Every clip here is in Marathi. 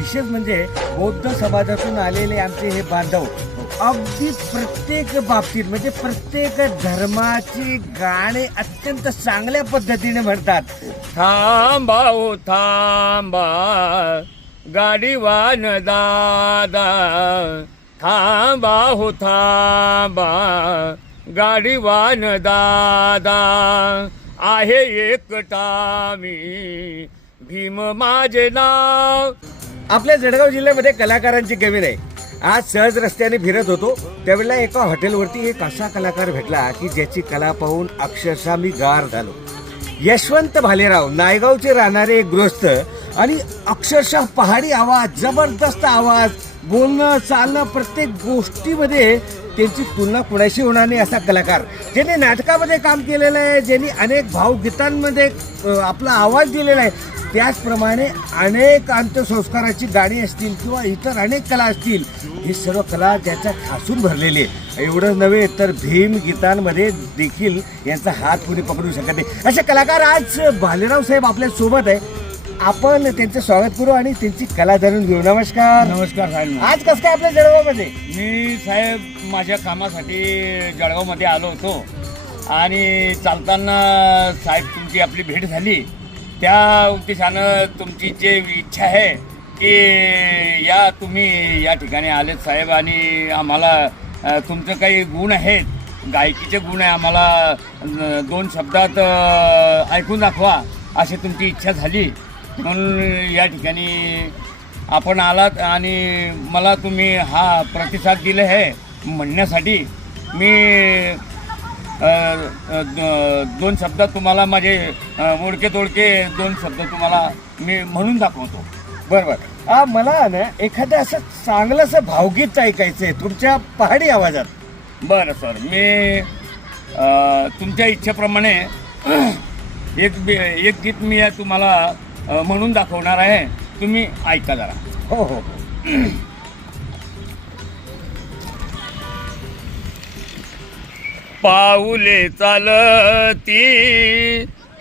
विशेष म्हणजे बौद्ध समाजातून आलेले आमचे हे बांधव अगदी प्रत्येक बाबतीत म्हणजे प्रत्येक धर्माची गाणे अत्यंत चांगल्या पद्धतीने म्हणतात. थांबा ओ थांबा गाडीवान दादा, थांबा हो थांबा गाडीवान दादा, आहे एकटा मी भीम माझे नाव. आपल्या जळगाव जिल्ह्यामध्ये कलाकारांची कमी नाही. आज सहज रस्त्याने फिरत होतो त्यावेळेला एका हॉटेलवरती एक असा कलाकार भेटला की ज्याची कला पाहून अक्षरशः मी गार झालो. यशवंत भालेराव, नायगावचे राहणारे एक गृहस्थ आणि अक्षरशः पहाडी आवाज, जबरदस्त आवाज, बोलणं चालणं प्रत्येक गोष्टीमध्ये त्यांची तुलना कुणाशी होणार नाही असा कलाकार, ज्यांनी नाटकामध्ये काम केलेलं आहे, ज्यांनी अनेक भावगीतांमध्ये आपला आवाज दिलेला आहे. त्याचप्रमाणे अनेक अंत्यसंस्काराची गाणी असतील किंवा इतर अनेक कला असतील, ही सर्व कला त्याच्यात ठासून भरलेली आहे. एवढं नव्हे तर भीम गीतांमध्ये देखील यांचा हात कुणी पकडू शकत नाही. असे कलाकार आज भालेराव साहेब आपल्या सोबत आहे. आपण त्यांचं स्वागत करू आणि त्यांची कला जाणून घेऊ. नमस्कार. नमस्कार साहेब. आज कसं काय आपल्या जळगावमध्ये? मी साहेब माझ्या कामासाठी जळगावमध्ये आलो होतो आणि चालताना साहेब तुमची आपली भेट झाली. त्या उद्देशानं तुमची जे इच्छा आहे की तुम्ही या ठिकाणी आलेत साहेब आणि आम्हाला तुमचं काही गुण आहेत, गायकीचे गुण आहे, आम्हाला 2 शब्दात ऐकून दाखवा अशी तुमची इच्छा झाली. म्हणून या ठिकाणी आपण आलात आणि मला तुम्ही हा प्रतिसाद दिला आहे म्हणण्यासाठी मी 2 शब्दात तुम्हाला माझे मोडके तोडके 2 शब्द तुम्हाला मी म्हणून दाखवतो. बरोबर. मला ना एखादं असं चांगलंसं भावगीत ऐकायचं आहे तुमच्या पहाडी आवाजात. बरं सर, मी तुमच्या इच्छेप्रमाणे एक गीत मी तुम्हाला म्हणून दाखवणार आहे. तुम्ही ऐका जरा. हो हो. पाऊले चालती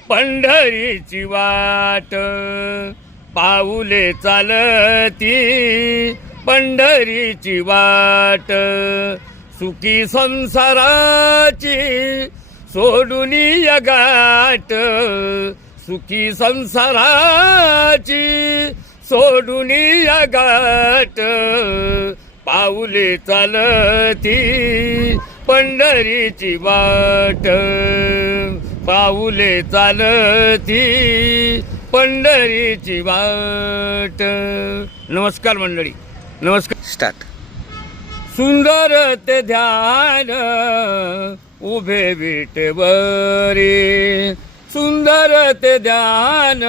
पंढरीची वाट, पाऊले चालती पंढरीची वाट, सुखी संसाराची सोडून या गाठ, सुखी संसाराची सोडून या गाठ, पाऊले चालती पंढरीची वाट, पाऊले चालती पंढरीची वाट. नमस्कार मंडळी. नमस्कार. स्टार्ट. सुंदर ते ध्यान उभे विटेवरी, सुंदर ते ध्यान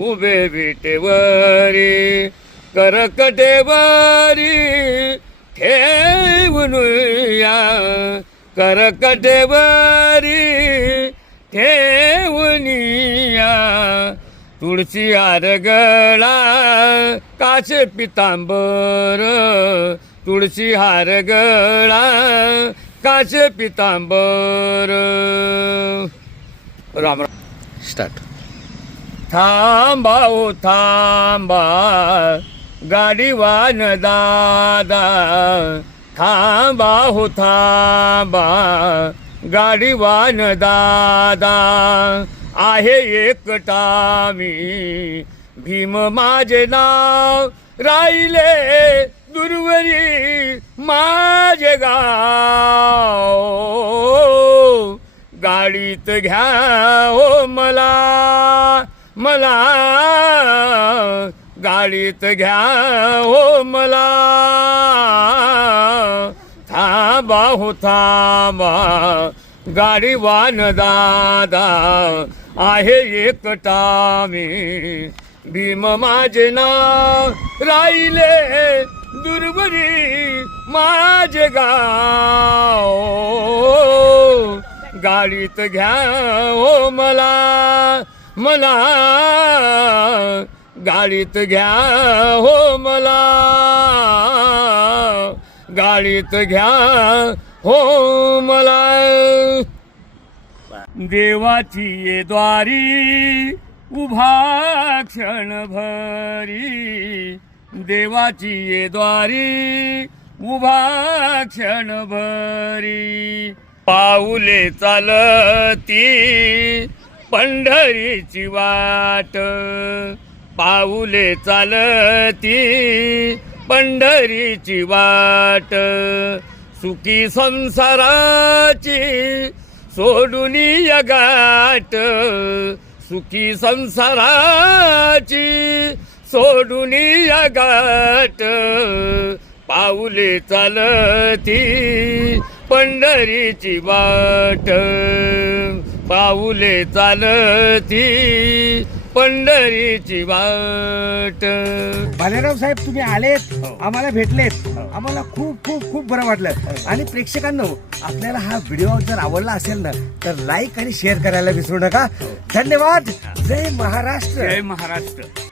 उभे विटेवरी, करकटेवरी ठेवून या, करकटेवरी ठेवून या, तुळशी हारगळा काचे पितांबर, तुळशी हारगळा काचे पितांबर. राम राम. स्टार्ट. थांबा ओ थांबा गाडीवान दादा, थांबा हो थांबा गाडीवान दादा, आहे एकटा मी भीम माझे नाव, राहिले दूरवरी माझे गाव, गाडीत घ्या हो मला, मला गाडीत घ्या हो मला, थांबा हो थांबा गाडीवान दादा, आहे एकटा मी भीम माझे नाव, राहिले दूरवरी माझे गाव, गाडीत घ्या हो मला, मला गाडीत घ्या हो मला, गाडीत घ्या हो मला. देवाची ये द्वारी उभा क्षणभरी देवाची ये द्वारी उभा क्षणभरी पाऊले चालती पंढरीची वाट पाऊले चालती पंढरीची वाट सुखी संसाराची सोडून या गाठ सुखी संसाराची सोडून या गाठ पाऊले चालती पंढरीची वाट पाऊले चालती पंढरीची वाट. भालेराव साहेब तुम्ही आलेत, हो. आम्हाला भेटलेत, हो. आम्हाला खूप खूप खूप बरं वाटलं. आणि प्रेक्षकांनो, आपल्याला हा व्हिडिओ जर आवडला असेल ना तर लाईक आणि शेअर करायला विसरू नका. धन्यवाद. जय महाराष्ट्र. जय महाराष्ट्र.